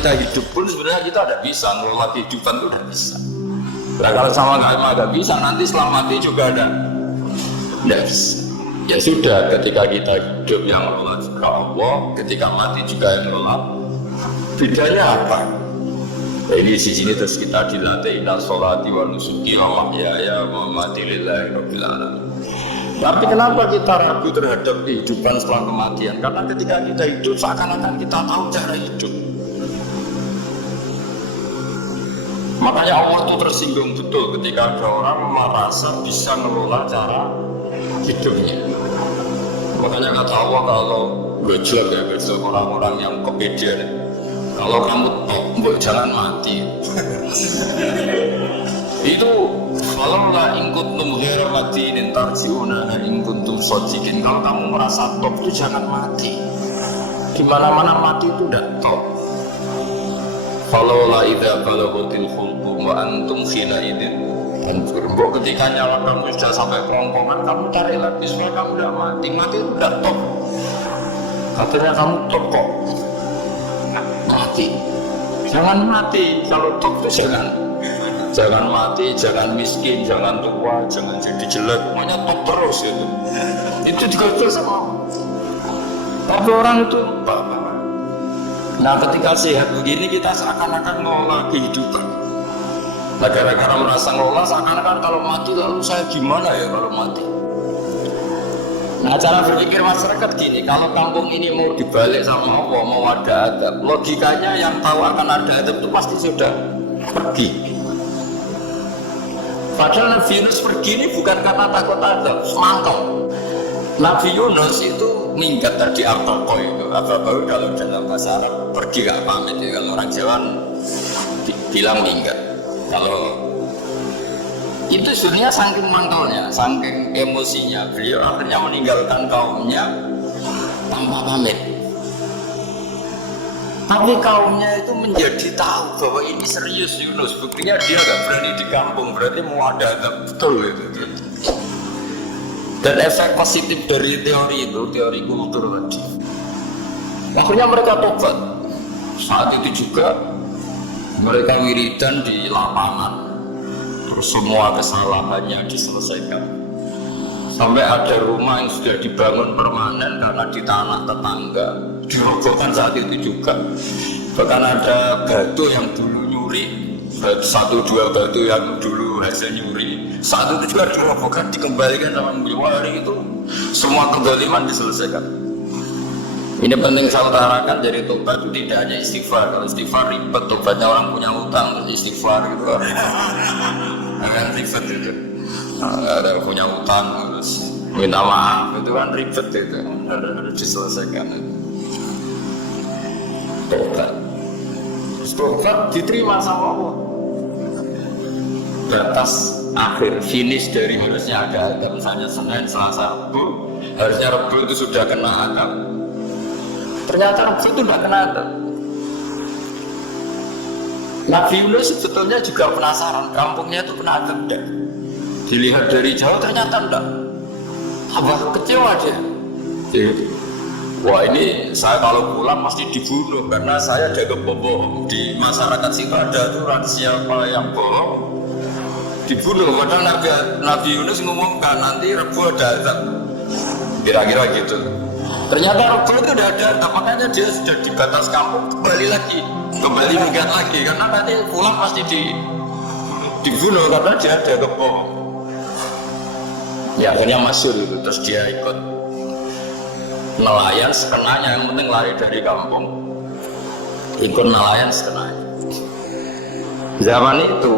kita hidup pun sebenarnya kita tidak bisa ngelola kehidupan itu tidak bisa. Nah, kalau sama nggak bisa nanti setelah mati juga ada tidak bisa. Ya sudah, ketika kita hidup yang ngelola juga Allah, ketika mati juga yang ngelola. Bedanya apa? Jadi di sini terus kita dilatih inna sholati wa nusuki wa mahyaya wa mamati lillahi rabbil alamin. Tapi kenapa kita ragu terhadap kehidupan setelah kematian? Karena ketika kita hidup seakan-akan kita tahu cara hidup. Makanya Allah itu tersinggung betul ketika ada orang merasa bisa ngelola cara hidupnya. Makanya kata Allah, kalau gojlok ya, gojlok orang-orang yang kepedean, kalau kamu top, jangan mati. Itu kalau la in kuntum ghairu madinin tarjiuna in kuntum shadiqin. Kalau kamu merasa top itu jangan mati. Di mana-mana mati itu udah top. Kalau la idza balaghatil khulqum wa antum khina idin hancur. Mbok ketika nyawa kamu sudah sampai kerongkongan, kamu tarik lagi supaya kamu udah mati. Mati itu udah top. Katanya kamu top kok. Mati. Jangan mati. Kalau top itu jangan mati, jangan miskin, jangan tua, jangan jadi jelek, pokoknya top terus itu. Itu juga terus sama. Tapi orang itu lupa. Nah, ketika sehat begini kita seakan-akan ngelola kehidupan. Nah, gara-gara merasa ngelola seakan-akan kalau mati lalu saya gimana ya kalau mati. Nah, cara berpikir masyarakat gini, kalau kampung ini mau dibalik sama Allah, mau ada adab, logikanya yang tahu akan ada adab itu pasti sudah pergi. Padahal Nabi Yunus pergi ini bukan karena takut adab, semangkau. Nabi Yunus itu minggat tadi apa itu, apa kalau dalam bahasa Arab pergi gak pamit ya, kalau orang Jawa bilang minggat. Kalau itu sebenarnya saking mangkalnya, saking emosinya, beliau akhirnya meninggalkan kaumnya tanpa pamit. Tapi kaumnya itu menjadi tahu bahwa ini serius Yunus, buktinya dia gak berani di kampung, berarti mau ada betul itu. Dan efek positif dari teori itu, teori kultur tadi, akhirnya mereka tobat. Saat itu juga mereka wiridan di lapangan, terus semua kesalahannya diselesaikan. Sampai ada rumah yang sudah dibangun permanen karena di tanah tetangga dirobohkan saat itu juga. Bahkan ada batu yang dulu nyuri, satu dua batu yang dulu hasil nyuri, saat itu juga dirobohkan, dikembalikan sama hari itu semua kezaliman diselesaikan. Ini penting saya utarakan, jadi tobat itu tidak hanya istighfar. Kalau istighfar ribet, tobatnya orang punya utang terus istighfar gitu kan ribet itu. Ada punya utang terus minta maaf itu kan ribet itu, harus diselesaikan itu. Tobat diterima sama Allah. Batas akhir finish dari harusnya ada adab, misalnya Senin, Selasa, Rabu, harusnya Rabu itu sudah kena adab. Ternyata Rabu itu tidak kena adab. Nabi Yunus sebetulnya juga penasaran, kampungnya itu kena adab tidak? Dilihat dari jauh ternyata tidak. Tambah kecewa dia. Jadi, wah ini saya kalau pulang pasti dibunuh karena saya jaga bohong. Di masyarakat situ ada aturan siapa yang bohong dibunuh. Padahal Nabi Yunus ngumumkan nanti Rabu ada azab. Kira-kira gitu. Ternyata Rabu itu udah ada, makanya dia sudah di batas kampung, kembali minggat lagi karena nanti pulang pasti dibunuh karena dia ada bohong. Ya akhirnya masyhur itu, terus dia ikut nelayan sekenanya, yang penting lari dari kampung, ikut nelayan sekenanya. Zaman itu,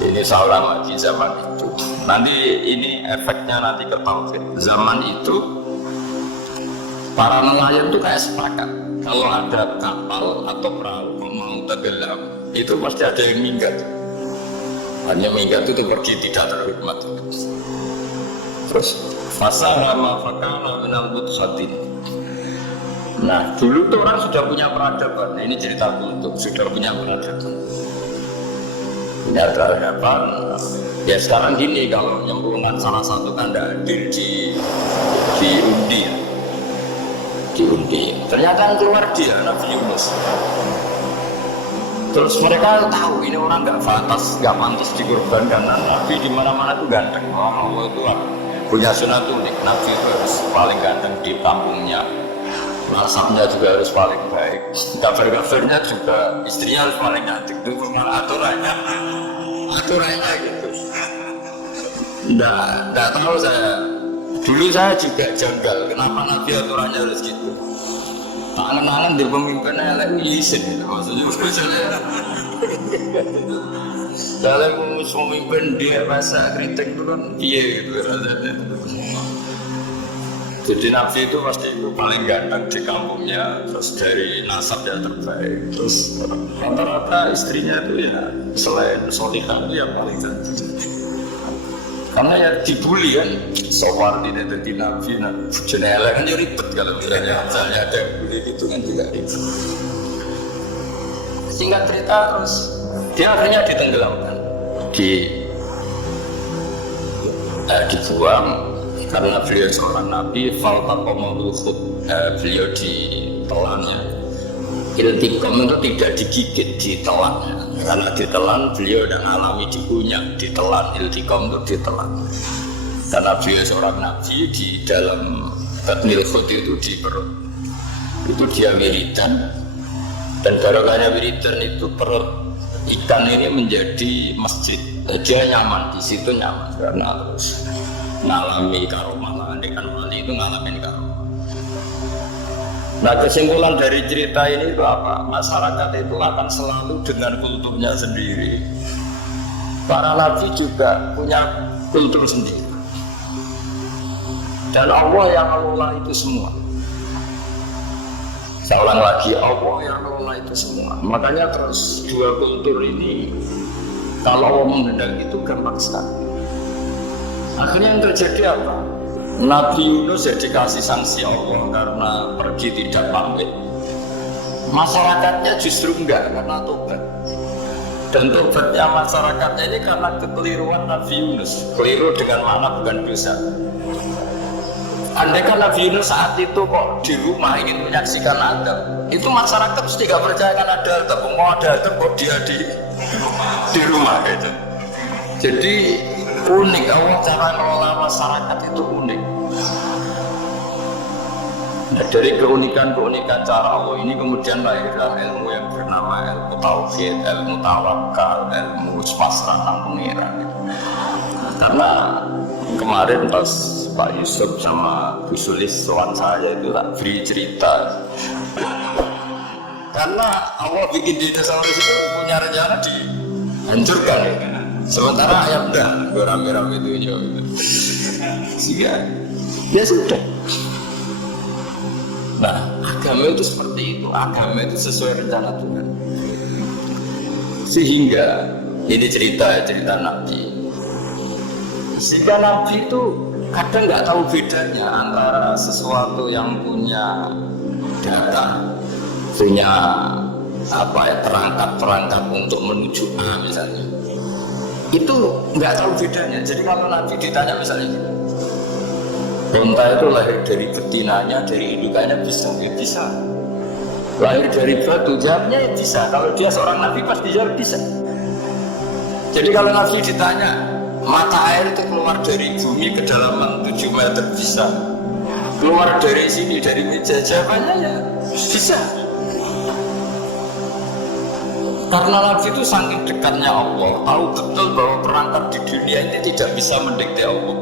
ini saya ulang lagi, zaman itu nanti ini efeknya nanti ke tauhid. Zaman itu para nelayan itu kayak sepakat, kalau ada kapal atau perahu mau tenggelam itu pasti ada yang minggat. Hanya minggat itu pergi tidak terhormat. Terus fasahama fakana minal mutsatin. Nah dulu tuh orang sudah punya peradaban. Nah, ini cerita kultur, sudah punya peradaban. Punya peradaban. Ya sekarang gini, kalau nyemplungan salah satu kan tidak adil diundi. Ternyata yang keluar dia Nabi Yunus. Terus mereka tahu ini orang nggak pantas dikorbankan karena Nabi di mana-mana tuh ganteng. Allah itu punya sunat unik. Nabi itu harus paling ganteng di kampungnya. Nasabnya juga harus paling baik. Kabar-kabarnya juga istrinya harus paling cantik. Itu malah aturannya gitu. Nggak tahu saya. Dulu saya juga janggal. Kenapa Nabi aturannya harus gitu? Tangan-tangan di pemimpinnya elek milisin gitu. Maksudnya kalau pemimpin dia bahasa kritik itu kan iya gitu rasanya. Jadi Nabi itu pasti itu paling ganteng di kampungnya, terus dari nasab yang terbaik, terus rata-rata istrinya itu ya selain solihah itu yang paling ganteng. Karena ya dibully kan, sowar tidak jadi Nabi, jenela kan jadi ribet kalau misalnya ada yang bully gitu kan juga ribet. Singkat cerita terus dia akhirnya ditenggelamkan, dibuang karena beliau seorang Nabi. Beliau ditelannya. Iltiqam itu tidak digigit, ditelan. Karena ditelan beliau dan alami dikunyah, ditelan. Iltiqam itu ditelan. Karena beliau seorang Nabi di dalam batnil khut itu di perut. Itu dia wiridan. Dan barokahnya wiridan itu perut ikan ini menjadi masjid. Dia nyaman, di situ nyaman karena terus ngalami karomah. Ikan wali itu ngalamin karomah. Nah, kesimpulan dari cerita ini itu apa? Masyarakat itu akan selalu dengan kulturnya sendiri. Para nabi juga punya kultur sendiri. Dan Allah yang mengelola itu semua. Saya ulang lagi, Allah yang mengelola itu semua. Makanya terus dua kultur ini, kalau Allah menghendaki itu gampang sekali. Akhirnya yang terjadi apa? Nabi Yunus ya dikasih sanksi Allah karena pergi tidak pamit. Masyarakatnya justru enggak karena tobat. Dan tobatnya masyarakatnya ini karena kekeliruan Nabi Yunus. Keliru dengan mana bukan dosa. Andai kan Nabi Yunus saat itu kok di rumah ingin menyaksikan adab, itu masyarakat pasti gak percaya kan ada adab. Mau ada adab kok dia di rumah gitu. Jadi unik, Allah cara mengelola masyarakat itu unik. Nah, dari keunikan cara Allah ini kemudian lahirlah ilmu yang bernama ilmu tauhid, ilmu tawakal, ilmu pasrah nang pengiran. Karena kemarin pas Pak Yusuf sama Bu Sulis soal saya itu tak beri cerita. Karena Allah bikin dinosaurus itu punya rencana dihancurkan ya. Sementara ayam dah rame-rame itu jauh. Sehingga ya sudah. Nah, agama itu seperti itu. Agama itu sesuai rencana Tuhan. Sehingga ini cerita Nabi. Sehingga Nabi itu kadang nggak tahu bedanya antara sesuatu yang punya data, punya perangkat untuk menuju A misalnya. Itu nggak tahu bedanya. Jadi kalau Nabi ditanya misalnya, unta itu lahir dari betinanya, dari indukannya bisa, ya bisa. Lahir dari batu, jawabnya ya bisa. Kalau dia seorang Nabi pasti jawab bisa. Jadi kalau Nabi ditanya, mata air itu keluar dari bumi kedalaman 7 meter bisa. Keluar dari sini, dari meja, jawabannya ya bisa. Karena Nabi itu saking dekatnya Allah, tahu betul bahwa perangkat di dunia ini tidak bisa mendikte Allah.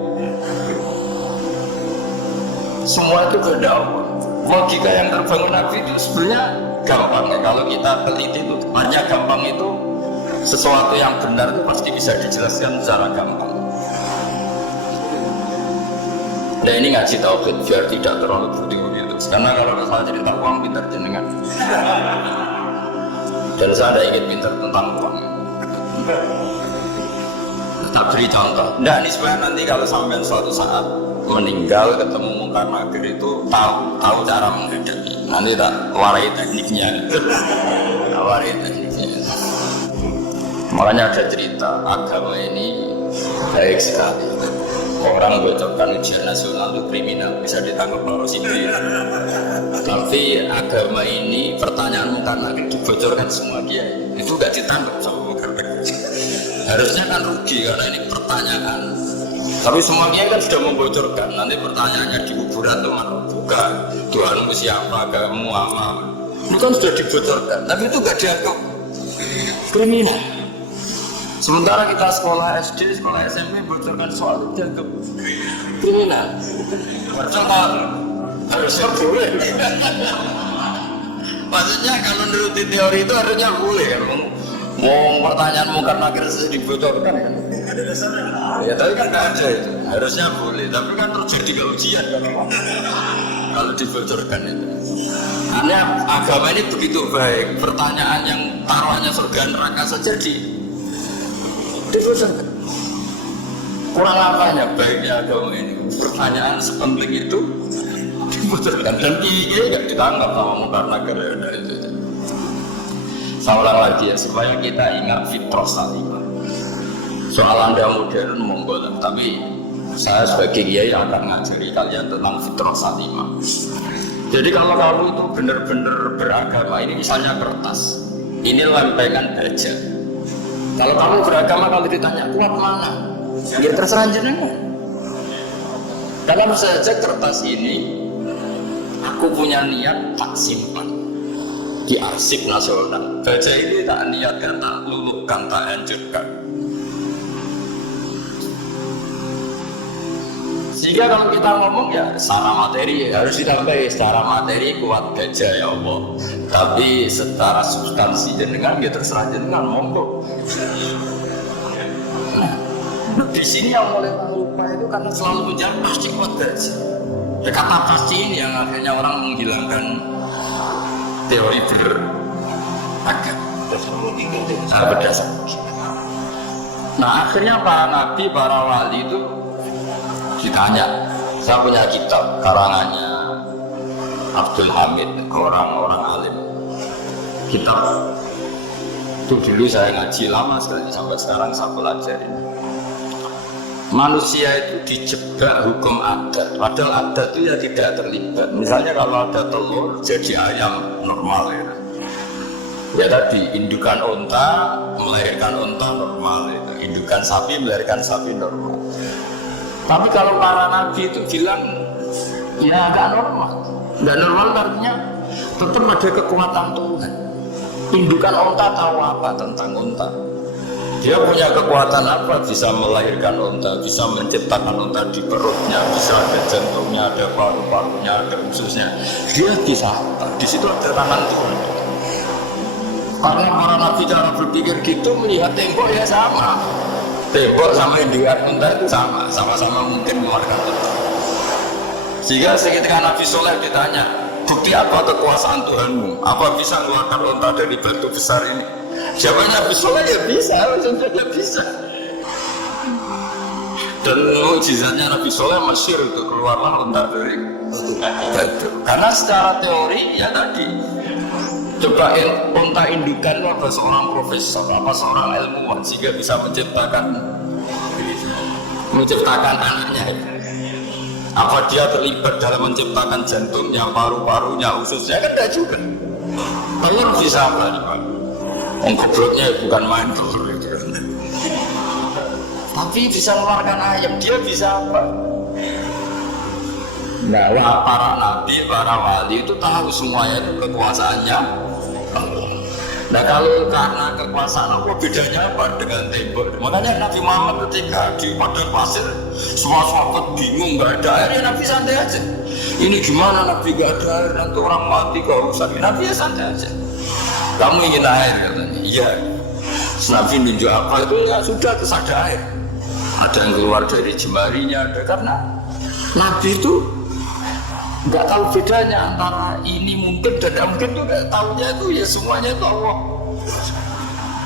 Semua itu kehendak Allah. Logika yang terbangun Nabi itu sebenarnya gampang ya. Kalau kita teliti itu banyak gampang itu sesuatu yang benar itu pasti bisa dijelaskan secara gampang. Nah ini ngaji tauhid biar tidak terlalu berteori itu. Karena kalau saya cerita uang pintar jenengan. Dan saya ada ingin pintar tentang uang. Tak beri contoh. Nah ini sebenarnya nanti kalau sampai suatu saat meninggal ketemu mungkar nakir itu tahu cara menghadapi. Nanti tak warai tekniknya. Makanya ada cerita agama ini baik sekali. orang bocorkan ujian nasional itu kriminal, bisa ditangkap loro sipil. Tapi agama ini pertanyaanmu karena dibocorkan semua kiai, itu gak ditangkap sama masyarakat. Harusnya kan rugi karena ini pertanyaan. Tapi semua kiai kan sudah membocorkan. Nanti pertanyaannya di kuburan itu mana? Bukan Tuhanmu siapa, agamamu apa? Itu kan sudah dibocorkan. Tapi itu gak dianggap kriminal. Sementara kita sekolah SD, sekolah SMP bocorkan soal itu dianggap kriminal. Padahal harusnya boleh. Maksudnya kalau menuruti teori itu harusnya boleh kan? Mau pertanyaanmu karena akhirnya dibocorkan kan? Ya tapi kan nggak ada itu. Harusnya boleh, tapi kan terjadi gak ujian kalau dibocorkan itu. Karena agama ini begitu baik, pertanyaan yang taruhannya surga neraka saja dibocorkan. Kurang apanya baiknya agama ini? Pertanyaan sepenting itu dibocorkan dan dia tidak ditangkap sama mungkar nakir itu. Saya ulang lagi ya supaya kita ingat fitrah salimah. Soal Anda modern monggo, tapi saya sebagai kiai akan ngajari kalian tentang fitrah salimah. Jadi kalau kamu itu benar-benar beragama, ini misalnya kertas, ini lempengan baja. Kalau kamu beragama, kalau ditanya kuat mana, ya terserah jenengan. Dalam saja kertas ini, aku punya niat tak simpan di arsip nasional. Baja ini tak niatkan, tak luluhkan, tak hancurkan. Sehingga kalau kita ngomong ya secara materi harus ditambahi, secara materi kuat gajah ya Allah. Tapi secara substansi jenengan ya terserah jenengan monggo. Nah, di sini yang mulai lupa itu karena selalu menjawab pasti kuat gajah. Kata pasti ini yang akhirnya orang menghilangkan teori beragam. Berdasar. Nah akhirnya para nabi, para wali itu ditanya. Saya punya kitab karangannya Abdul Hamid, orang-orang alim. Kitab itu dulu saya ngaji lama sekali, sampai sekarang saya pelajari. Manusia itu dijebak hukum adat, padahal adat itu ya tidak terlibat. Misalnya kalau ada telur jadi ayam normal ya. Ya tadi indukan unta melahirkan unta normal itu, indukan sapi melahirkan sapi normal. Tapi kalau para nabi itu bilang ya agak normal. Nggak normal artinya tetap ada kekuatan Tuhan. Indukan unta tahu apa tentang unta? Dia punya kekuatan apa? Bisa melahirkan unta, bisa menciptakan unta di perutnya, bisa ada jantungnya, ada paru-parunya, ada ususnya. Dia bisa apa? Di situ ada tangan Tuhan. Karena para nabi cara berpikir gitu melihat tembok ya sama. Tembok sama indukan unta itu sama-sama mungkin mengeluarkan unta. Sehingga ketika Nabi Soleh ditanya, bukti apa kekuasaan Tuhanmu? Apa bisa mengeluarkan unta dari batu besar ini? Jawabannya Nabi Soleh ya bisa, sudah bisa. Dan mukjizatnya Nabi Soleh masyhur itu keluarlah unta dari batu. Karena secara teori ya tadi, coba unta indukan itu apa seorang profesor, apa seorang ilmuwan sehingga bisa menciptakan anaknya. Apa dia terlibat dalam menciptakan jantungnya, paru-parunya, ususnya? Kan tidak juga. Telur bisa apa? Gobloknya bukan main telur itu. Tapi bisa mengeluarkan ayam, dia bisa apa? Nah, para nabi, para wali itu tahu semuanya itu kekuasaannya Allah. Nah kalau karena kekuasaan Allah bedanya apa dengan tembok? Makanya Nabi Muhammad ketika di padang pasir semua sahabat bingung, nggak ada air, ya Nabi santai aja. Ini gimana Nabi nggak ada air, nanti orang mati kehausan. Nabi ya santai aja. Kamu ingin air katanya? Iya. Nabi nunjuk apa itu ya sudah terus ada air. Ada yang keluar dari jemarinya, ada karena Nabi itu nggak tahu bedanya antara ini mungkin dan tidak mungkin itu nggak tahunya itu ya semuanya itu Allah.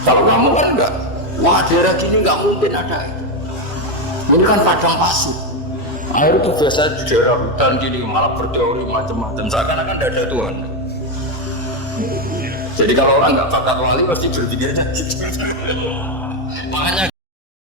Kalau kamu kan enggak, wah daerah gini nggak mungkin ada air. Ini kan padang pasir. Air itu biasa di daerah hutan gini malah berteori macam-macam. Seakan-akan tidak ada Tuhan. Jadi kalau orang nggak bakat wali pasti berpikirnya gitu. Makanya